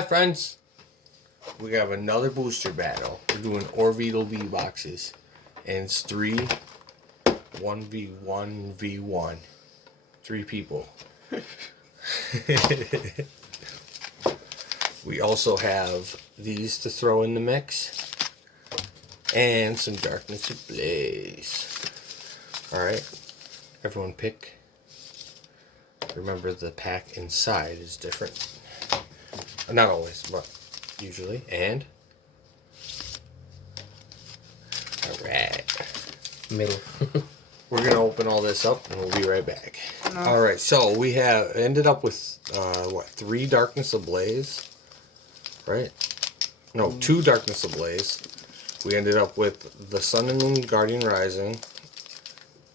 Hi, friends. We have another booster battle. We're doing Orbeetle V boxes. And it's 1v1v1. 3 people. We also have these to throw in the mix. And some Darkness Ablaze. Alright. Everyone pick. Remember, the pack inside is different. Not always, but usually. And alright. Middle. We're going to open all this up and we'll be right back. Alright, so we have ended up with, 3 Darkness Ablaze? Right? No, 2 Darkness Ablaze. We ended up with the Sun and Moon Guardian Rising,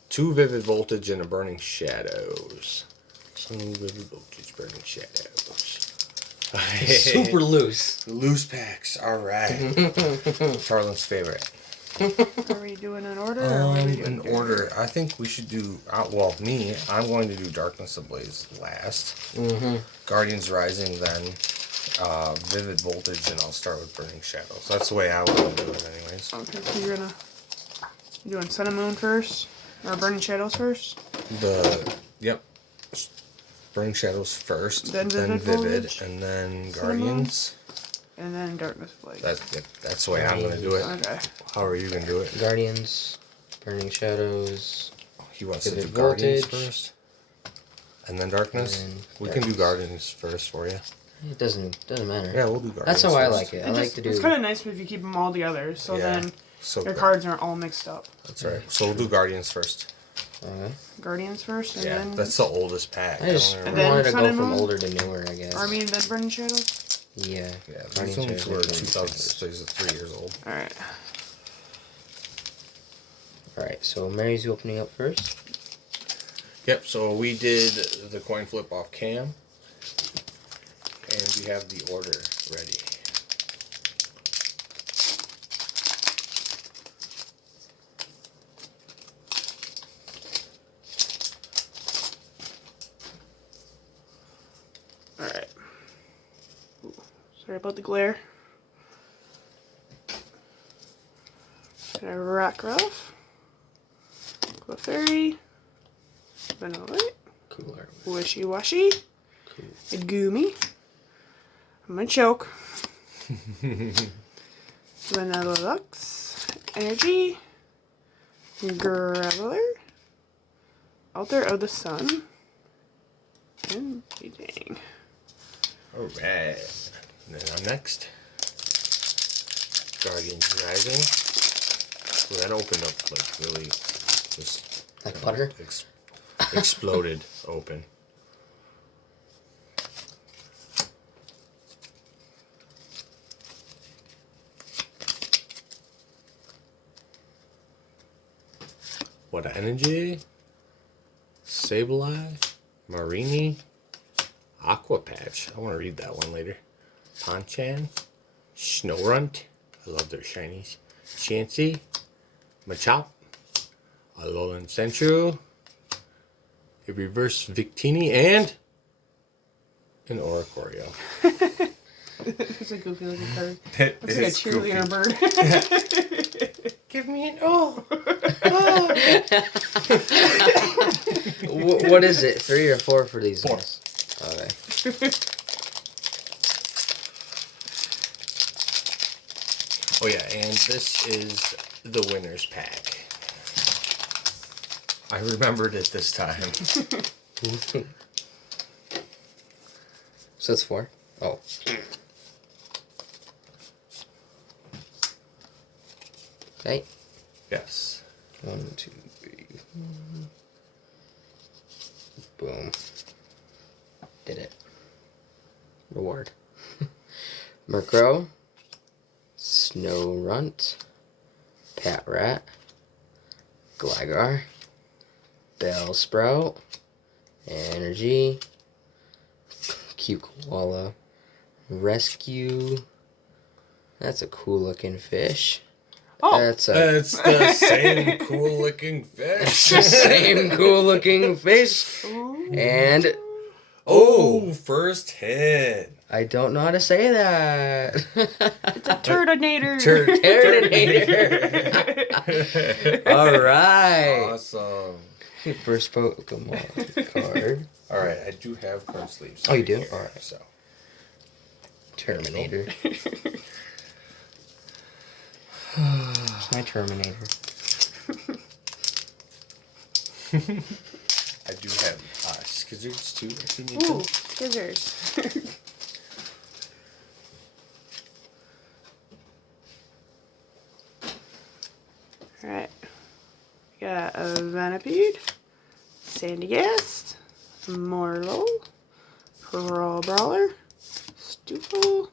2 Vivid Voltage, and a Burning Shadows. Sun and Moon Vivid Voltage, Burning Shadows. Super loose. Loose packs, alright. Charlin's favorite. Are we doing an order? Or what are we doing? In order, I think we should do, I'm going to do Darkness Ablaze last. Guardians Rising then. Vivid Voltage, and I'll start with Burning Shadows. That's the way I want to do it anyways. Okay, so you're doing Sun and Moon first? Or Burning Shadows first? Yep. Burning Shadows first, Then Vivid, Voltage, and then Sun and Moon, Guardians. and then Darkness Blade. That's the way I'm going to do it. Okay. How are you going to do it? Guardians, Burning Shadows. He wants to do Vivid Guardians Voltage, first. And then Darkness? and then We can do Guardians first for you. It doesn't matter. Yeah, we'll do Guardians That's how I first. like it. I like to do. It's kind of nice if you keep them all together, so Yeah. then So your cards aren't all mixed up. That's right. So we'll do Guardians first. Guardians first, and Yeah, then... that's the oldest pack. I just don't And remember. then wanted to Sun go and from Moon? older to newer, I guess. Or then Burning Shadows? Yeah. Yeah, these Guardians ones are were Burning 2000, these are 3 years old. Alright. Alright, so Mary's opening up first. Yep, so we did the coin flip off cam. And we have the order ready. Alright. Sorry about the glare. Got a Rockruff, Clefairy, Vanilla, Cooler. Wishy Washy, Cool. a Goomy, I'm gonna choke, Vanilla Lux, Energy, Graveler, Altar of the Sun, and Dang. Alright. And then I'm next. Guardians Rising. So that opened up like really just Like butter? Exploded open. What energy? Sableye, Marini, Aqua Patch. I want to read that one later. Ponchan, Snorunt. I love their shinies. Chansey, Machop, Alolan Sentru, a Reverse Victini, and an Oricorio. It's a goofy looking card. That Looks like a is cheerleader bird. Give me an O. What is it? 3 or 4 for these 4. ones? Okay. Oh yeah, and this is the winner's pack. I remembered it this time. So it's 4? Oh. Okay. Yes. 1, 2, 3. Boom. Did it. Reward. Murkrow. Snorunt. Patrat. Gligar. Bellsprout. Energy. Cute koala. Rescue. That's a cool looking fish. Oh, That's It's the same cool looking fish. the same cool looking fish. Ooh. And Oh, first hit. I don't know how to say that. It's a Turtonator. Turtonator. All right. Awesome. First Pokemon card. All right, I do have card sleeves. Oh, you do? Here, All right. So. Terminator. It's my Terminator. I do have scissors too, if you need Ooh, them. scissors. Alright. Got a Venipede, Sandygast, Morlo, Brawl Brawler, Stupel,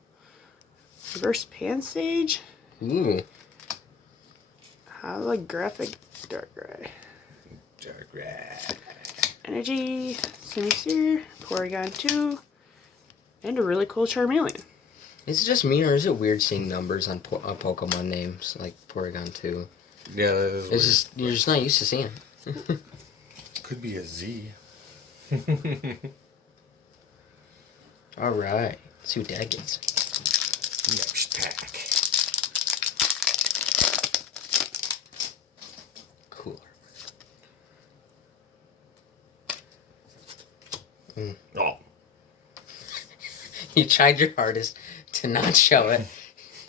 Reverse Pansage, Ooh. Holographic Darkrai, Darkrai. Energy, Sinister, Porygon 2, and a really cool Charmeleon. Is it just me, or is it weird seeing numbers on Pokemon names like Porygon 2? Yeah, that is It's just you're just not used to seeing it. Could be a Z. All right, let's see what Dad gets. Next pack. Cooler. Oh. You tried your hardest to not show it,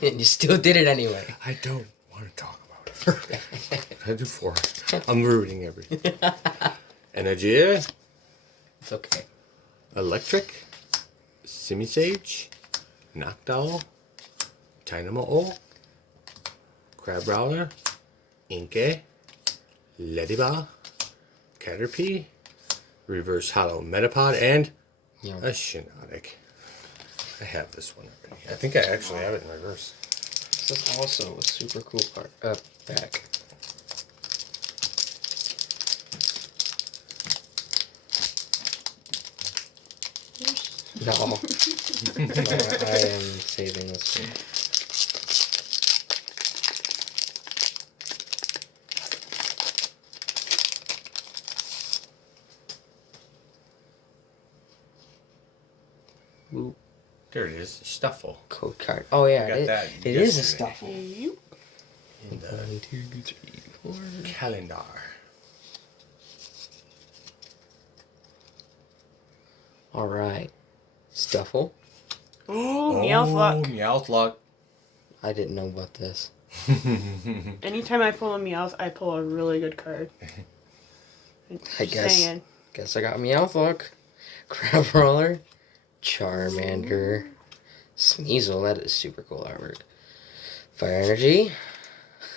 and you still did it anyway. I don't want to talk about it. I do 4. I'm rooting everything. Energy. It's okay. Electric. Simisage. Noctowl. Dynamo. Crabrawler. Inkay. Ladybug. Caterpie. Reverse Hollow Metapod. And Yeah. a Shiinotic. I have this one already. I think I actually have it in reverse. This is also a super cool part. Back. No. No, I am saving this one. Ooh, There it is. Stuffle. code card. Oh yeah, Got that it is a yesterday. stuffle. Yep. In the 1, 2, 3, 4. calendar. All right, Stuffle. Ooh, Meowth. Meowth. I didn't know about this. Anytime I pull a Meowth, I pull a really good card. I Just guess. saying. Guess I got Meowth. Crabrawler, Charmander, Sneasel. That is super cool artwork. Fire Energy,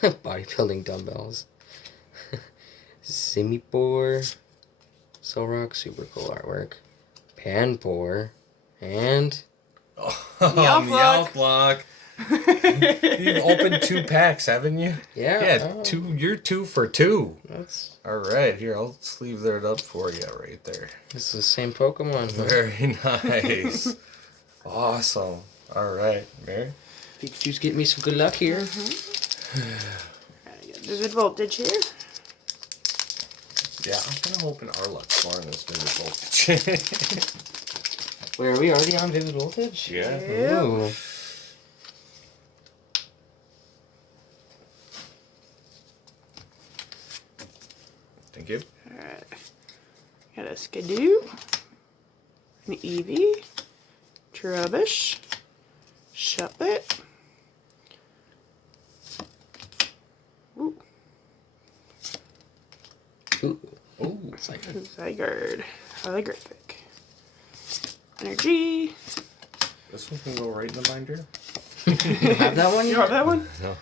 bodybuilding dumbbells, Simipour, Solrock, super cool artwork. Panpour, and Meowth. You've opened 2 packs, haven't you? yeah, Yeah, 2. You're 2 for 2. That's All right, here I'll sleeve that up for you right there. this is the same Pokemon. Huh? Very nice. Awesome. All right, Mary. Pikachu's getting me some good luck here. Vivid Voltage here. Yeah, I'm kind of hoping our luck's more in this Vivid Voltage. Wait, are we already on Vivid Voltage? Yeah. Yep. Ooh. Thank you. Alright. Got a Skidoo, an Eevee, Trubbish, Shuppet. Ooh, Ooh. Ooh. It's like Zygarde, Holographic. Energy. This one can go right in the binder. you have that one? You have that one? No.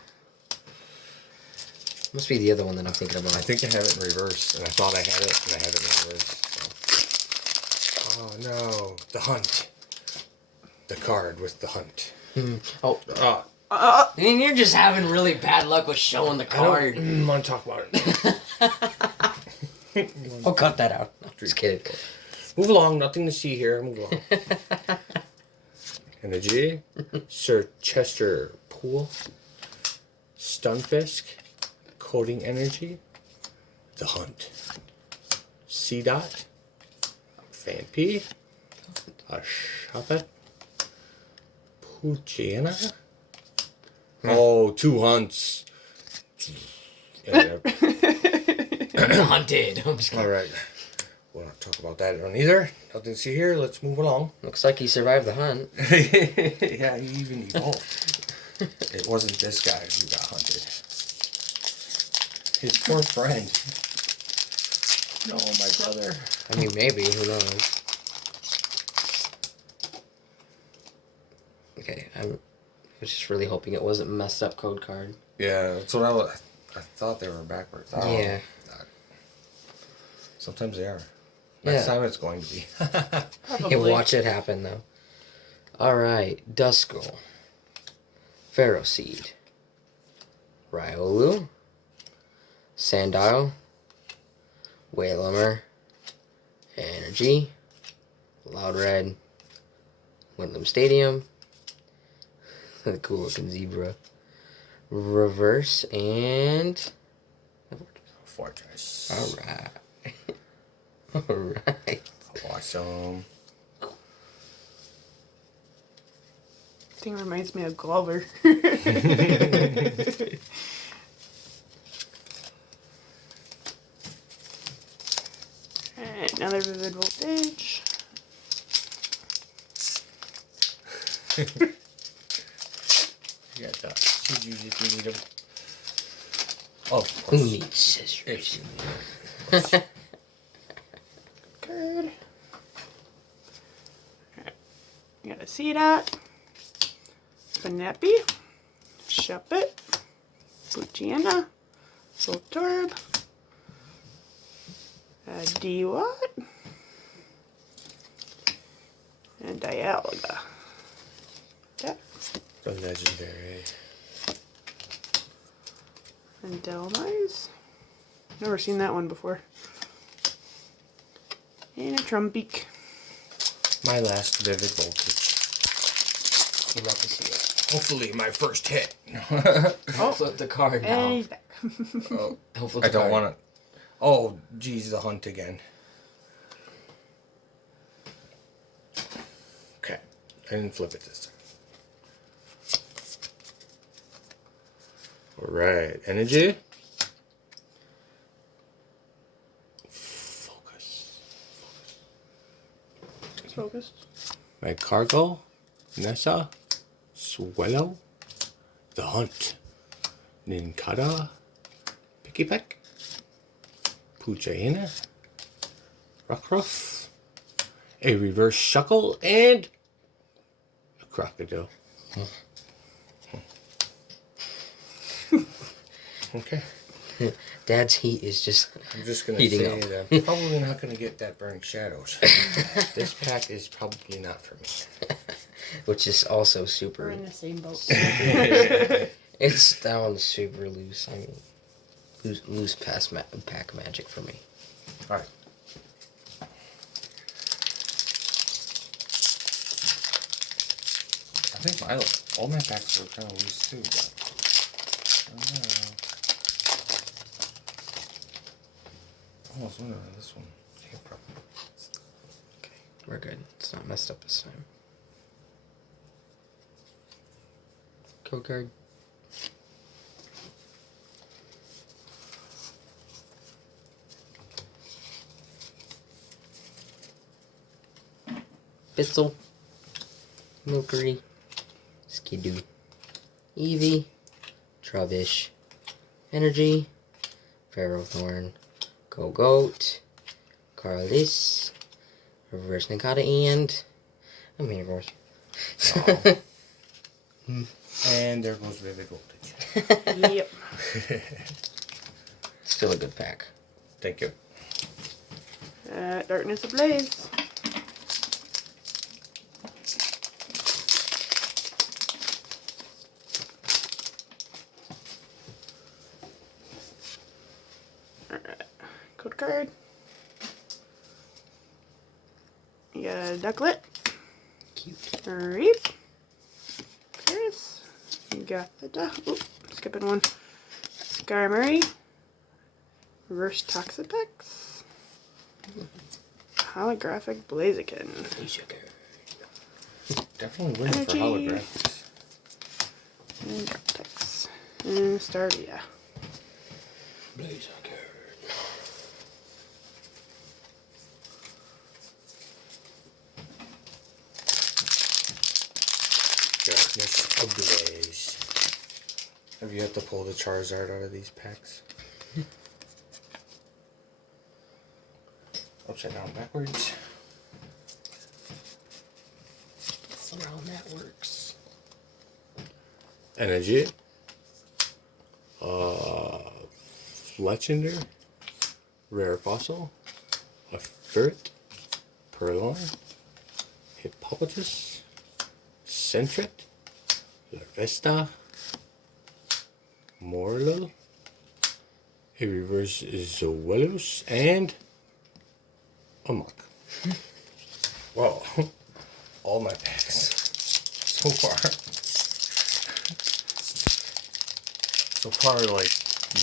Must be the other one that I'm thinking about. I think I have it in reverse, and I thought I had it, and I have it in reverse. So. Oh no, the hunt. The card with the hunt. Oh, Uh, you're just having really bad luck with showing the I don't card. want to talk about it. I'll cut that out. No, just kidding. Move along, nothing to see here. Move along. Energy. Sir Chester Pool. Stunfisk. Coding Energy. The Hunt. C-Dot. Phanpy. A Shuppet. Poochyena? Oh, 2 hunts. Yeah, Hunted. I'm just kidding. alright. We'll not talk about that one either. Nothing to see here. Let's move along. Looks like he survived the hunt. Yeah, he even evolved. It wasn't this guy who got hunted. His poor friend. No, my brother. I mean, maybe. Who knows? Okay, I was just really hoping it wasn't a messed up code card. Yeah, that's what I thought they were backwards. Yeah. Sometimes they are. Yeah. Next time it's going to be. Yeah, watch it happen, though. Alright, Duskull. Pharaoh Seed. Riolu. Sandile. Wailmer. Energy. Loud Red. Windlam Stadium. The cool looking zebra. Reverse and Fortress. alright. Alright. Awesome. Thing reminds me of Glover. Alright, another Vivid Voltage. You got that. Scissors if you need them. Oh, of Who course. needs scissors? Good. Alright, you got a Seedot. Fanappy. Shuppet. Poochyena. Voltorb. Dewott. And Dialga. Okay. The legendary. And Delmise. Never seen that one before. And a Trumbeak. My last vivid voltage. You love to see it. Hopefully my first hit. Oh, flip the card now. And he's back. Oh, Don't flip I the don't card. want to. Oh, geez, the hunt again. Okay. I didn't flip it this time. Alright. Energy. Focus. Focus. My cargo. Nessa. Swallow. The hunt. Ninkata. Picky Peck. Poochyena. Rockruff. A reverse shuckle and a crocodile. Okay. Dad's heat is just I'm just gonna heating say up. that I'm probably not gonna get that Burning Shadows. This pack is probably not for me. Which is also We're super. in the same boat. It's that one's super loose. I mean, loose pack magic for me. Alright. I think all my packs are kind of loose too, but I don't know. I almost wonder where this one came from. Okay, we're good. It's not messed up this time. Code card. Pistol. Milkery. Skidoo. Eevee. Trubbish. Energy. Ferrothorn. Goat. Carlis. Reverse Nikata and I'm here, of course. And there goes Vivid Voltage. Yep. Still a good pack. Thank you. Darkness Ablaze. Alright. Code card. You got a Ducklet. Cute. Reap. Paris. You got the skipping one. Skarmory. Reverse Toxapex. Holographic Blaziken. Definitely winning for Energy. holographics. And drop text. And Stardia. Blaze card. Darkness ablaze. Have you had to pull the Charizard out of these packs? Upside down, backwards. Somehow that works. Energy. Fletchender. Rare Fossil. A Ferret. Purloin. Hippopotamus. Sentret. Larvesta. Morlo. A reverse Zoelos. And Amok. Whoa. All my packs so far. So far, like,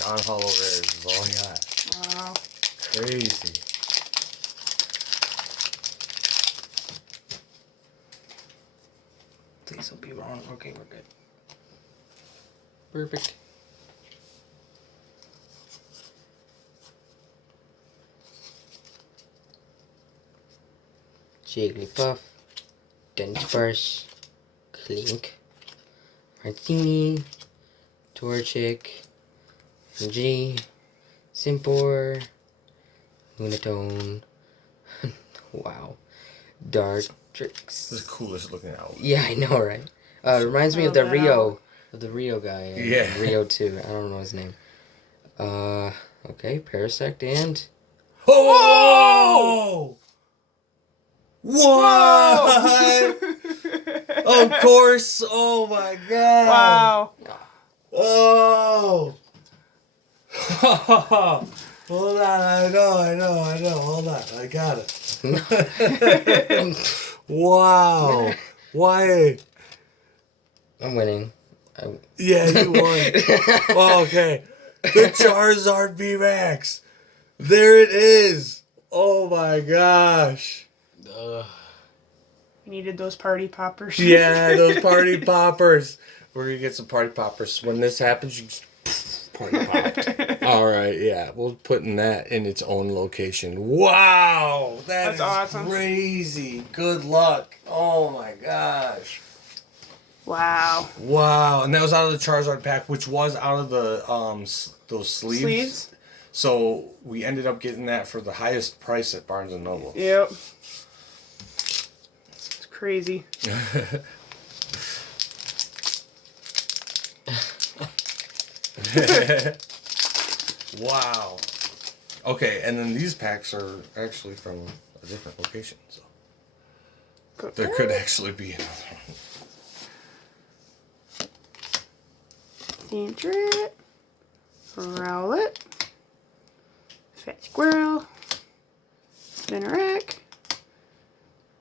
non-hollow rares is all I got. Wow. Crazy. Please don't be wrong. Okay, we're good. Perfect. Jigglypuff, Dunsparce, Clink, Martini, Torchic, G, Simpor, Lunatone. Wow. Dartrix. This is the coolest looking owl. Yeah, I know, right? Reminds me of the Rio guy. Yeah. Rio 2. I don't know his name. Okay, Parasect and... Oh! What? Of course. Oh my god. Wow. Oh. Hold on. I know. Hold on. I got it. Wow. Why? I'm winning. Yeah, you won. Oh, okay. The Charizard VMAX. There it is. Oh my gosh. We needed those party poppers. Yeah, those party poppers. We're gonna get some party poppers. When this happens, you just party popped. Alright, yeah. We're putting that in its own location. Wow! That's awesome. Crazy. Good luck. Oh my gosh. Wow. Wow. And that was out of the Charizard pack, which was out of the those sleeves. So we ended up getting that for the highest price at Barnes & Noble. Yep. It's crazy. Wow. Okay, and then these packs are actually from a different location, so there could actually be another one. Sandrit. Rowlet. Fat Squirrel. Spinarak.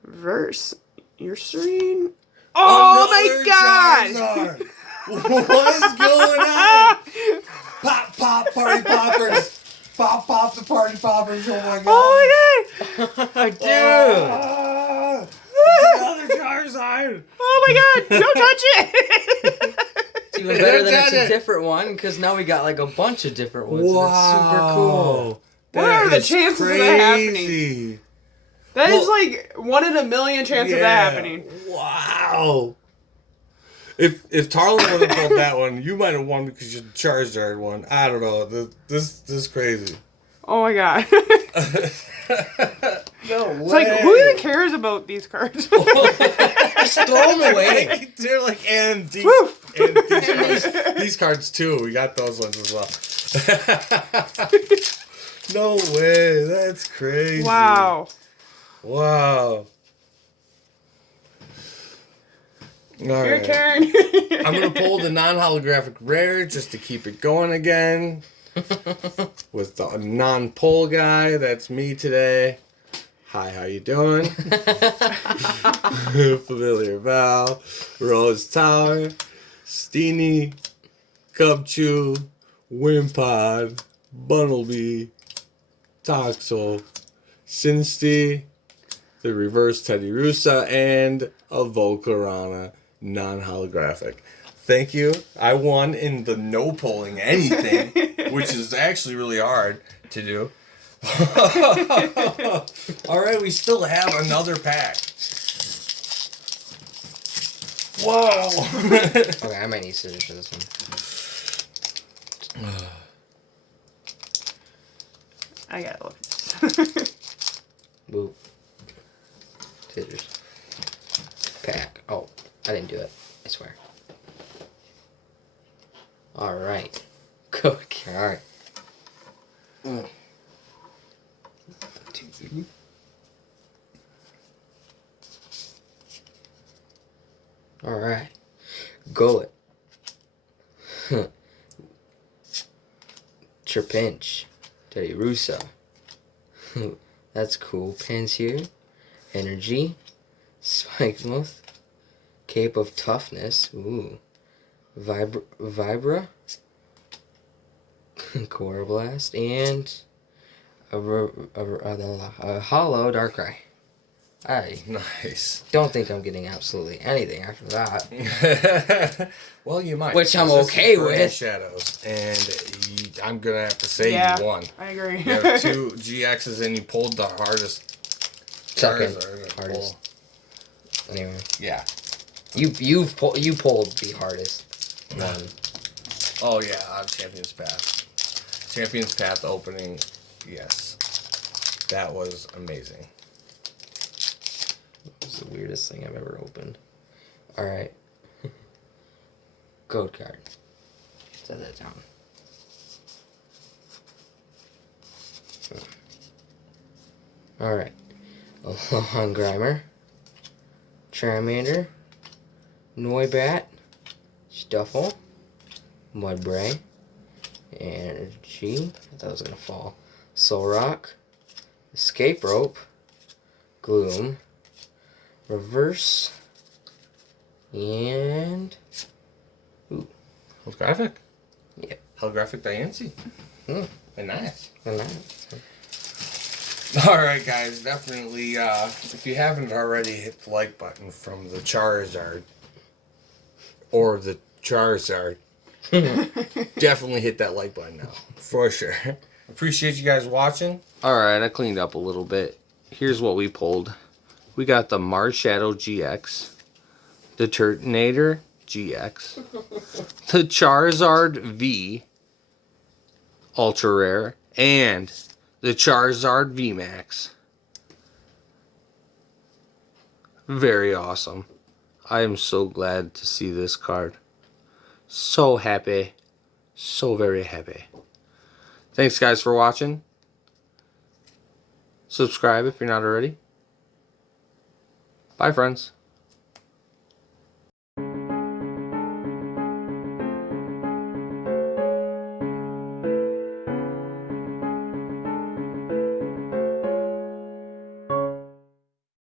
Verse. You're serene. Oh my god! Charizard. What is going on? Pop, pop, party poppers. Pop, pop the party poppers. Oh my god. Oh my god! Dude! Another Charizard. Oh my god! Don't touch it! It's even better that it's a different one, because now we got like a bunch of different ones. Wow. And it's super cool. What are the chances of that happening? That is like 1 in a million chance of that happening. Wow. If Tarlin would have pulled that one, you might have won because you Charizard won. I don't know. This is crazy. Oh my god. No way. It's like, who even cares about these cards? Just throw them away. They're like antiques. Woof. These cards too. We got those ones as well. No way. That's crazy. Wow. Wow. All Your right. turn. I'm going to pull the non-holographic rare just to keep it going again. With the non-pull guy. That's me today. Hi, how you doing? Familiar Val. Rose Tower. Steenie. Cubchoo. Wimpod. Bunnelby. Toxel. Sinsty. the reverse Teddiursa, and a Volcarona non-holographic. Thank you. I won in the no pulling anything, which is actually really hard to do. All right, we still have another pack. Whoa! Okay, I might need scissors for this one. I gotta look. Whoop. Scissors. Pack. Oh, I didn't do it. I swear. Alright. Good. Alright. Two. Alright. Go it. Chirpinch. Teddiursa. That's cool. Pansear. Energy. Spikemuth. Cape of Toughness. Ooh. Vibra. Core Blast. And a hollow Darkrai. I Nice. don't think I'm getting absolutely anything after that. Well, you might. Which I'm This is okay Burning with. Shadows, and I'm gonna have to say you won. I agree. You have 2 GXs, and you pulled the hardest. Second Charizard to hardest. pull. Anyway, Yeah. you pulled the hardest one. Oh yeah, on Champion's Path. Champion's Path opening. Yes, that was amazing. This is the weirdest thing I've ever opened. Alright. Code card. Set that down. Alright. Alolan Grimer. Charmander. Noibat. Stuffle. Mudbray. Energy. I thought it was gonna fall. Solrock. Escape Rope. Gloom. Reverse. And... Ooh. Holographic. Yeah. Holographic Diancie. Hmm. Very nice. And that. Alright guys, definitely, if you haven't already, hit the like button from the Charizard. Or the Charizard. Definitely hit that like button now. For sure. Appreciate you guys watching. Alright, I cleaned up a little bit. Here's what we pulled. We got the Marshadow GX. The Turtonator GX. The Charizard V. Ultra Rare. And the Charizard VMAX. Very awesome. I am so glad to see this card. So happy. So very happy. Thanks guys for watching. Subscribe if you're not already. Bye friends.